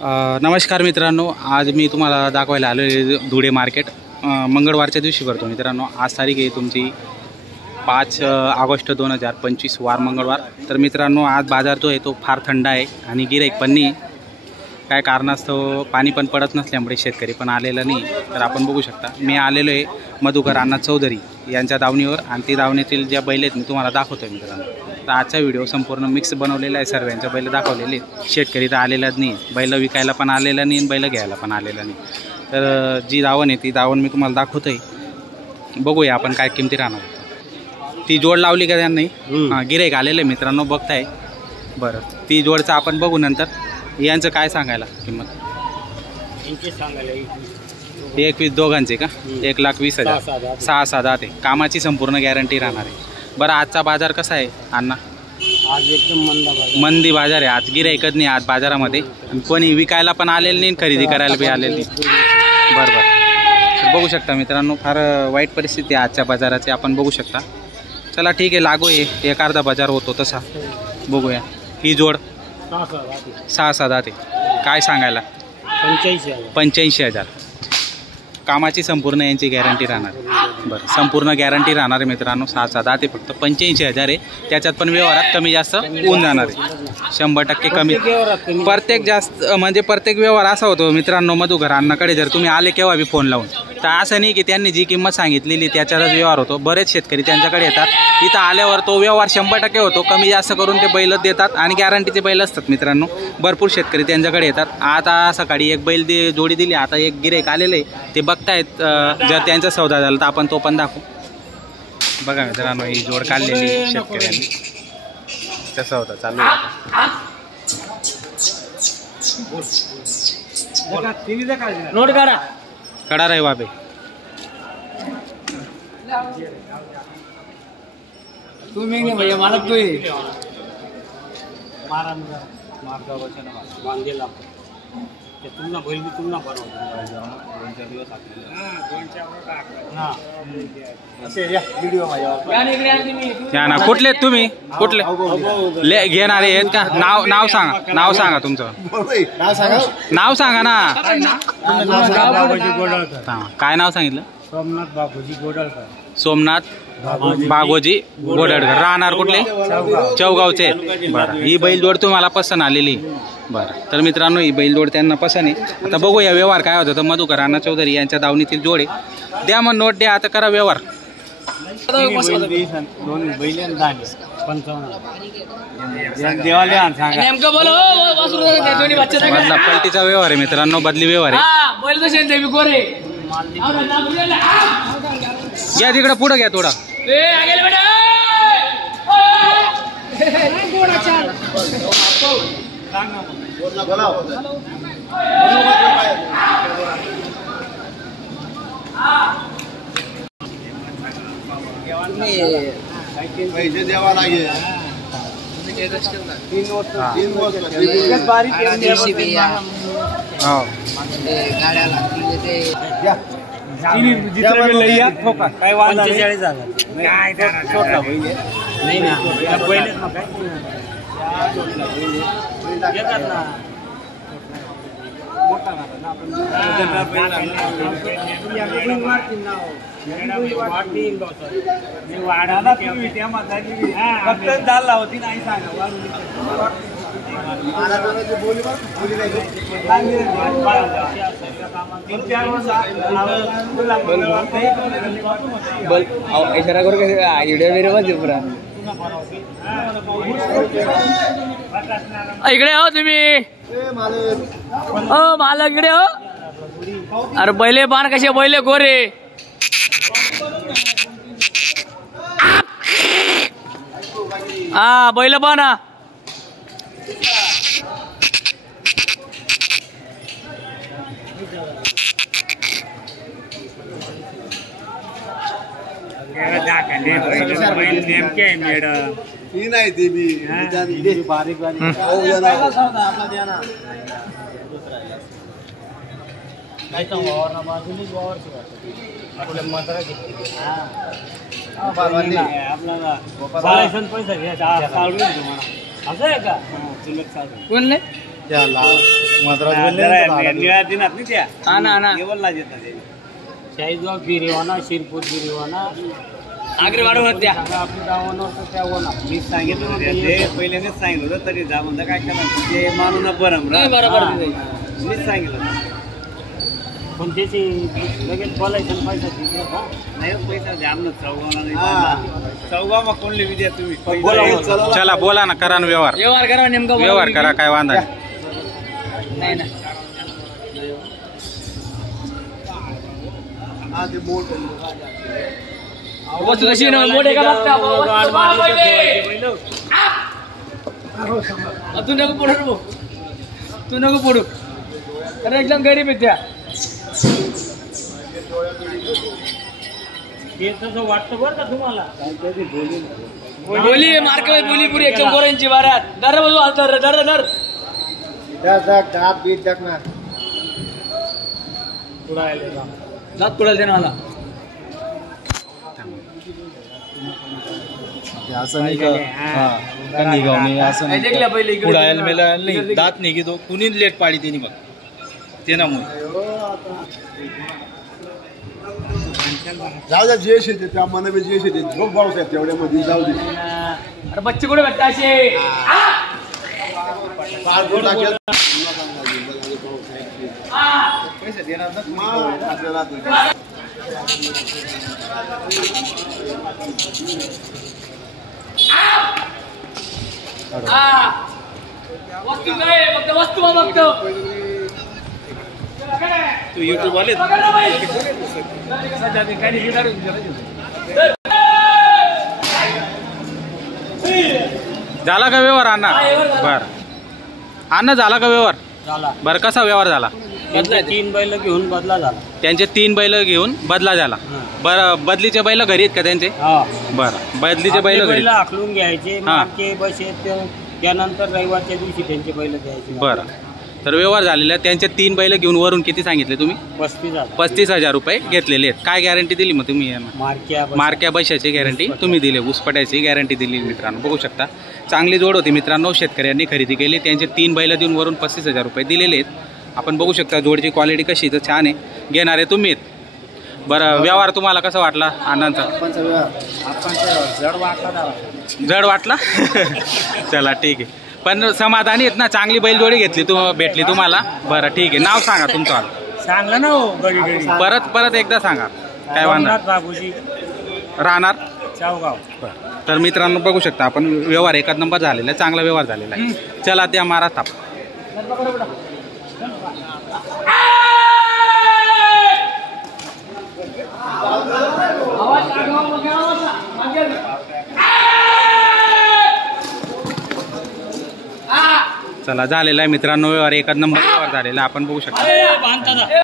नमस्कार मित्रांनो, आज मी तुम्हाला दाखवायला आलो आहे धुळे मार्केट. मंगळवारच्या दिवशी भरतो मित्रांनो. आज तारीख आहे तुमची 5 ऑगस्ट 2025 वार मंगळवार. तर मित्रांनो, आज बाजार जो आहे तो फार थंड आहे आणि गिऱ्हाईक पण नाही. काय कारणास्तव पाणी पण पडत नसल्यामुळे शेतकरी पण आलेला नाही. तर आपण बघू शकता, मी आलेलो आहे मधुकर अण्णा चौधरी यांच्या दावणीवर आणि ती दावणीतील ज्या बैल आहेत मी तुम्हाला दाखवतो आहे मित्रांनो. तर आजचा व्हिडिओ संपूर्ण मिक्स बनवलेला आहे. सर्वांच्या बैल दाखवलेले आहेत. शेतकरी तर आलेलाच नाही, बैल विकायला पण आलेला नाही आणि बैल घ्यायला पण आलेला नाही. तर जी दावण आहे ती दावण मी तुम्हाला दाखवतो आहे. बघूया आपण काय किमती राहणार. ती जोड लावली का त्यांनी? हां, गिऱ्हाईक आलेलं आहे मित्रांनो, बघताय. बरं, ती जोडचं आपण बघू नंतर. यांचं काय सांगायला किंमत? 21 दोघांचे का? 1,20,000. 6-7 आहे. कामाची संपूर्ण गॅरंटी राहणार आहे. बरं, आजचा बाजार कसा आहे अण्णा? आज एकदम मंदी बाजार आहे. आज गिऱ्हाईकच नाही आज बाजारामध्ये. कोणी विकायला पण आलेलं नाही, खरेदी करायला बी आलेलं नाही. बरं, तर बघू शकता मित्रांनो, फार वाईट परिस्थिती आहे आजच्या बाजाराची. आपण बघू शकता. चला ठीक आहे, लागू आहे. एक अर्धा बाजार होतो तसा. बघूया. ही जोड 6-7 आहे. काय सांगायला? 85,000. कामाची संपूर्ण यांची गॅरंटी राहणार. बरं, संपूर्ण गॅरंटी राहणार आहे मित्रांनो. 6-7 आहे. फक्त 85,000 आहे. त्याच्यात पण व्यवहारात कमी जास्त होऊन जाणार आहे. 100% कमी. प्रत्येक व्यवहार असा होतो मित्रांनो मधुकर अण्णाकडे. जर तुम्ही आले केव्हा बी फोन लावून, तर असं नाही की त्यांनी जी किंमत सांगितलेली त्याच्यावरच व्यवहार होतो. बरेच शेतकरी त्यांच्याकडे येतात. इथं आल्यावर तो व्यवहार 100% होतो. कमी जास्त करून ते बैल देतात आणि गॅरंटीचे बैल असतात मित्रांनो. भरपूर शेतकरी त्यांच्याकडे येतात. आता सकाळी एक बैल जोडी दिली. आता एक गिऱ्हाईक आलेलं आहे, ते बघतायत. जर त्यांचा सौदा झाला तर आपण तो पण दाखवू. बघा मित्रांनो, ही जोड काढलेली शेतकऱ्यांनी. तसा होता चालू नोट काढा. कडा रे बाबे. तू मेंगे भैया मला तू बांधेला ते तुमना बैल बी तुमना बरोबर 2-4 दिवस ना. कुठले तुम्ही? कुठले घेणारे आहेत का? नाव सांगा. नाव सांगा तुमचं. नाव सांगा ना. काय नाव सांगितलं? सोमनाथ बाबूजी गोडळकर. सोमनाथ बागोजी गोडळकर. राहणार कुठले? चौगावचे. बरं, ही बैलजोड तुम्हाला पसंत आलेली. बरं, तर मित्रांनो, ही बैलजोड त्यांना पसंत आहे. आता बघूया व्यवहार काय होतं. तर मधुकर अण्णा चौधरी यांच्या दावणीतील जोडे द्या. मग नोट द्या. आता करा व्यवहार. मधला पलटीचा व्यवहार आहे मित्रांनो, बदली व्यवहार आहे. या तिकडं पुढं घ्या थोडा. पैसे द्यावा लागेल. काय वांधा नाही ना. झाला होती नाही सांगा. इकडे हो तुम्ही. हो मालक इकडे हो. अरे बैले पान कसे बैले गोरे. हा बैल पाना. नेमके मॅडम ती नाही ती बी बारीक काय सांगू वावरना बाजूलीच वावरची आपल्या म्हाताराची आपल्याला साडेसन पैसा घ्यायचा तुम्हाला असं आहे का चुलत साधू कोणले त्याला निळ्या दिनात नाही त्या हा ना केवळला देतात ते. शाहीजबाग गिरीवाना शिरपूर गिरीवाना आग्रे वाढवून द्या आपली गावावर त्या ओना मी सांगितलं होतं ते पहिल्यांदाच सांगितलं होतं तरी जा म्हणता काय करणार ते मानून बरं नाही बरोबर मीच सांगितलं पण त्याची लगेच बोलायचं पैसा नाही पैसा जाम चौगावला नाही चौगाव मग कोणले विद्या तुम्ही चला बोला ना, करा ना व्यवहार. व्यवहार करा नेमका व्यवहार करा, काय वांधा नाही. नाही हा ते बोट वस्तू कशी ना मोठे का बघता तू नको पडू तू नको पडू अरे एकदम गरीब आहे त्या हे तसं वाटतं बरं का तुम्हाला बोली मार्केट बोली पुरी एकदम गोऱ्यांची बाऱ्यात दर बजू दर दर दर दात बीत टाकणार दात कुडाल दे मला असं नाही का निघावणे असं काय देखल्या पहिले इकडे पुढायला मेला नाही दात नाही तो कुणी लेट पाडी त्यांनी बघ ते ना मग जाऊ द्या जे शेते त्या मनाबी जे शेते झोप पाऊस आहे तेवढ्यामध्ये जाऊ दे अरे बच्चे कुठे भेटता असे पाच गोट टाकेल वस्तू काय फक्त वस्तू बघतो तू युट्यूब वाले झाला का व्यवहार अण्णा? बर अण्णा, झाला का व्यवहार? झाला बरं, कसा व्यवहार झाला? त्यांचे 3 बैल घेऊन बदला झाला त्यांचे 3 बैल घेऊन बदला झाला. बरं, बदलीचे बैल घरी आहेत का त्यांचे? बरं, बदलीचे बैल घरी. बैल आखलून घ्यायचे हा. मार्के बस त्यानंतर रविवारच्या दिवशी त्यांचे बैल द्यायचे. बरं, तर व्यवहार झालेला आहे. त्यांचे 3 बैल घेऊन वरून किती सांगितले तुम्ही? 35,000 रुपये घेतलेले आहेत. काय गॅरंटी दिली मग तुम्ही यांना? मार्क्या पैशाची गॅरंटी तुम्ही दिली, उसपट्याची गॅरंटी दिली. मित्रांनो बघू शकता, चांगली जोड होती मित्रांनो, शेतकऱ्यांनी खरेदी केली. त्यांचे 3 बैल देऊन वरून 35,000 रुपये दिलेले आहेत. आपण बघू शकता जोडची क्वालिटी कशी तर छान आहे. घेणारे तुम्ही आहेत. बरं, व्यवहार तुम्हाला कसा वाटला अण्णांचा? जड वाटला चला ठीक आहे, पण समाधानी आहेत ना? चांगली बैलजोडी घेतली भेटली तुम्हाला. बरं ठीक आहे, नाव सांगा तुमचं. सांगलं ना हो, गडी गडी परत एकदा सांगा, काय वांधा बाबूजी राहणार चावगाव. तर मित्रांनो बघू शकता आपण, व्यवहार एकाच नंबर झालेला आहे, चांगला व्यवहार झालेला आहे. चला त्या मारा थाप. चला झालेला आहे मित्रांनो व्यवहार, एकाच नंबर व्यवहार झालेला आपण बघू शकता.